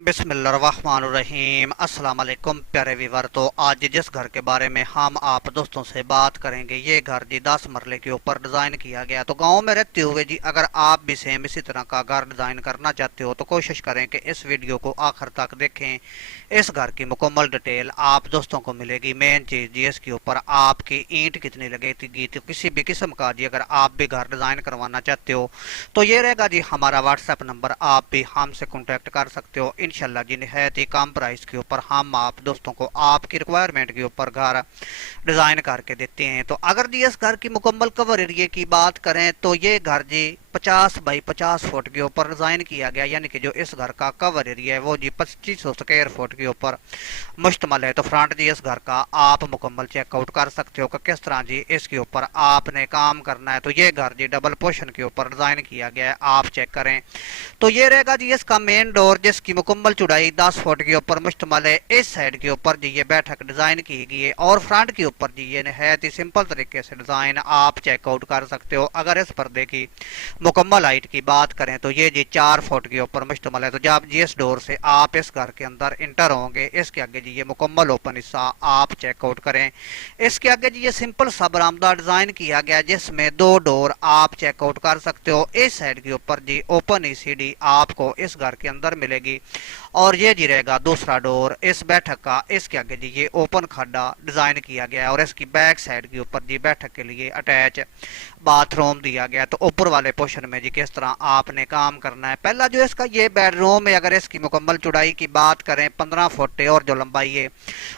बिस्मिल्लाहिर्रहमानिर्रहीम। अस्सलाम वालेकुम प्यारे व्यूअर। तो आज जिस घर के बारे में हम आप दोस्तों से बात करेंगे, ये घर जी 10 मरले के ऊपर डिज़ाइन किया गया। तो गांव में रहते हुए जी अगर आप भी सेम इसी तरह का घर डिज़ाइन करना चाहते हो तो कोशिश करें कि इस वीडियो को आखिर तक देखें। इस घर की मुकम्मल डिटेल आप दोस्तों को मिलेगी। मेन चीज़ जी इसके ऊपर आपकी ईंट कितनी लगेगी, तो किसी भी किस्म का जी अगर आप भी घर डिज़ाइन करवाना चाहते हो तो ये रहेगा जी हमारा व्हाट्सएप नंबर। आप भी हमसे कॉन्टैक्ट कर सकते हो। इंशाल्लाह जी निहायत ही कम प्राइस के ऊपर हम आप दोस्तों को आपकी रिक्वायरमेंट के ऊपर घर डिज़ाइन करके देते हैं। तो अगर जी इस घर की मुकम्मल कवर एरिया की बात करें तो ये घर जी 50 बाई 50 फुट के ऊपर डिज़ाइन किया गया, यानी कि जो इस घर का कवर एरिया है वो जी 2500 स्क्वायर फुट के ऊपर मुश्तमल है। तो फ्रंट जी इस घर का आप मुकम्मल चेकआउट कर सकते हो कि किस तरह जी इसके ऊपर आपने काम करना है। तो ये घर जी डबल पोर्शन के ऊपर डिज़ाइन किया गया है, आप चेक करें। तो ये रहेगा जी इसका मेन डोर, जिसकी मुकम्मल चौड़ाई 10 फुट के ऊपर मुश्तमल है। इस साइड के ऊपर जी ये बैठक डिज़ाइन की गई है और फ्रंट के ऊपर जी ये नहायत ही सिंपल तरीके से डिज़ाइन आप चेकआउट कर सकते हो। अगर इस पर्दे की मुकम्मल हाइट की बात करें तो ये जी 4 फुट के ऊपर मुश्तमल है। तो जब जी इस डोर से आप इस घर के अंदर इंटर होंगे, इसके आगे जी ये मुकम्मल ओपन हिस्सा आप चेकआउट करें। इसके आगे जी ये सिंपल सा बरामदा डिज़ाइन किया गया जिसमें 2 डोर आप चेकआउट कर सकते हो। इस साइड के ऊपर जी ओपन ईसीडी आपको इस घर के अंदर मिलेगी और ये जी रहेगा दूसरा डोर इस बैठक का। इसके आगे जी ये ओपन खड्डा डिज़ाइन किया गया है और इसकी बैक साइड के ऊपर जी बैठक के लिए अटैच बाथरूम दिया गया। तो ऊपर वाले पोर्शन में जी किस तरह आपने काम करना है। पहला जो इसका ये बेडरूम है, अगर इसकी मुकम्मल चौड़ाई की बात करें 15 फुट है और जो लंबाई है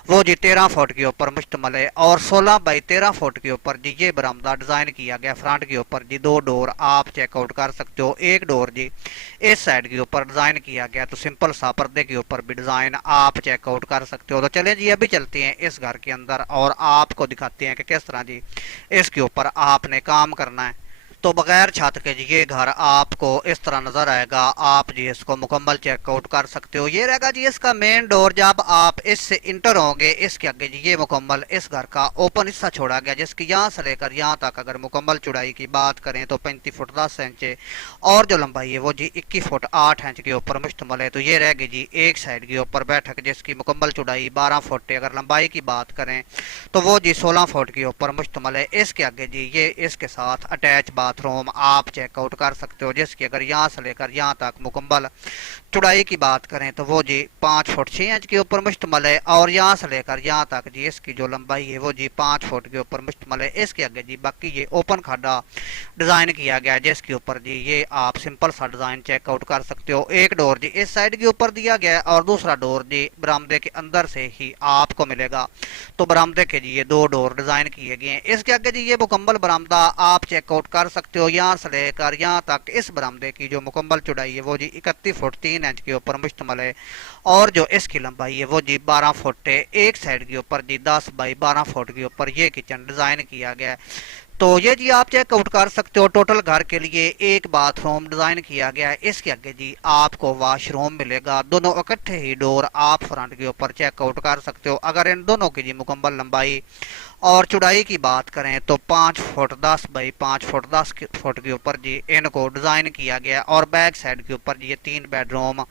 वो जी 13 फुट के ऊपर मुश्तमल है और 16 बाई 13 फुट के ऊपर जी ये बरामदा डिज़ाइन किया गया। फ्रंट के ऊपर जी 2 डोर आप चेकआउट कर सकते हो। एक डोर जी इस साइड के ऊपर डिज़ाइन किया गया, तो सिंपल सा पर्दे के ऊपर भी डिज़ाइन आप चेकआउट कर सकते हो। तो चलें जी अभी चलते हैं इस घर के अंदर और आपको दिखाते हैं कि किस तरह जी इसके ऊपर आपने काम करना है। तो बगैर छत के जी ये घर आपको इस तरह नजर आएगा। आप जी इसको मुकम्मल चेकआउट कर सकते हो। ये रहेगा जी इसका मेन डोर। जब आप इससे इंटर होंगे इसके आगे जी ये मुकम्मल इस घर का ओपन हिस्सा छोड़ा गया, जिसकी यहाँ से लेकर यहाँ तक अगर मुकम्मल चौड़ाई की बात करें तो 35 फुट 10 इंच है और जो लंबाई है वो जी 21 फुट 8 इंच के ऊपर मुश्तमल है। तो ये रहेगी जी एक साइड के ऊपर बैठक जिसकी मुकम्मल चौड़ाई 12 फुट है। अगर लंबाई की बात करें तो वो जी 16 फुट के ऊपर मुश्तमल है। इसके आगे जी ये इसके साथ अटैच बाथरूम आप चेकआउट कर सकते हो, जिसकी अगर यहाँ से लेकर यहाँ तक मुकम्मल चौड़ाई की बात करें तो वो जी 5 फुट 6 इंच के ऊपर मुश्तमल है और यहाँ से लेकर यहाँ तक जी इसकी जो लंबाई है वो जी 5 फुट के ऊपर मुश्तमल है। इसके आगे जी बाकी ये ओपन खड्डा डिज़ाइन किया गया है जिसके ऊपर जी ये आप सिंपल सा डिज़ाइन चेकआउट कर सकते हो। एक डोर जी इस साइड के ऊपर दिया गया है और दूसरा डोर जी बरामदे के अंदर से ही आपको मिलेगा। तो बरामदे के जी ये 2 डोर डिज़ाइन किए गए हैं। इसके आगे जी ये मुकम्मल बरामदा आप चेकआउट कर सकते हो। यहाँ से लेकर यहाँ तक इस बरामदे की जो मुकम्मल चौड़ाई है वो जी 31 फुट 3 इंच के ऊपर मुश्तमल है और जो इसकी लंबाई है वो जी 12 फुट है। एक साइड के ऊपर जी 10 बाई 12 फुट के ऊपर ये किचन डिज़ाइन किया गया है। तो ये जी आप चेकआउट कर सकते हो। टोटल घर के लिए एक बाथरूम डिज़ाइन किया गया है। इसके आगे जी आपको वॉशरूम मिलेगा। दोनों इकट्ठे ही डोर आप फ्रंट के ऊपर चेकआउट कर सकते हो। अगर इन दोनों की जी मुकम्मल लंबाई और चौड़ाई की बात करें तो 5 फुट 10 बाई 5 फुट 10 फुट के ऊपर जी इनको डिज़ाइन किया गया और बैक साइड के ऊपर जी ये 3 बेडरूम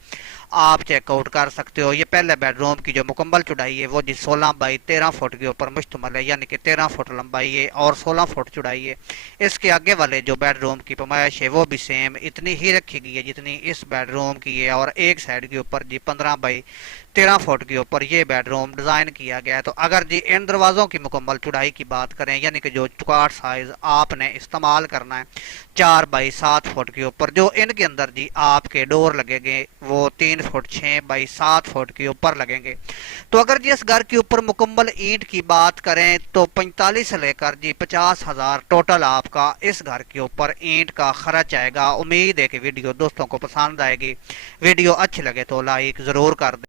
आप चेकआउट कर सकते हो। ये पहले बेडरूम की जो मुकम्मल चौड़ाई है वो जी 16 बाई 13 फुट के ऊपर मुश्तमल है, यानी कि 13 फुट लंबाई है और 16 फुट चौड़ाई है। इसके आगे वाले जो बेडरूम की पैमाइश है वो भी सेम इतनी ही रखी गई है जितनी इस बेडरूम की है और एक साइड के ऊपर जी 15 बाई 13 फुट के ऊपर ये बेडरूम डिज़ाइन किया गया है। तो अगर जी इन दरवाज़ों की मुकम्मल चौड़ाई की बात करें, यानी कि जो चौकाट साइज आपने इस्तेमाल करना है 4 बाई 7 फुट के ऊपर, जो इनके अंदर जी आपके डोर लगेंगे वो 3 फुट 6 बाई 7 फुट के ऊपर लगेंगे। तो अगर जी इस घर के ऊपर मुकम्मल ईंट की बात करें तो 45 से लेकर जी 50,000 टोटल आपका इस घर के ऊपर ईंट का खर्च आएगा। उम्मीद है कि वीडियो दोस्तों को पसंद आएगी। वीडियो अच्छी लगे तो लाइक ज़रूर कर दें।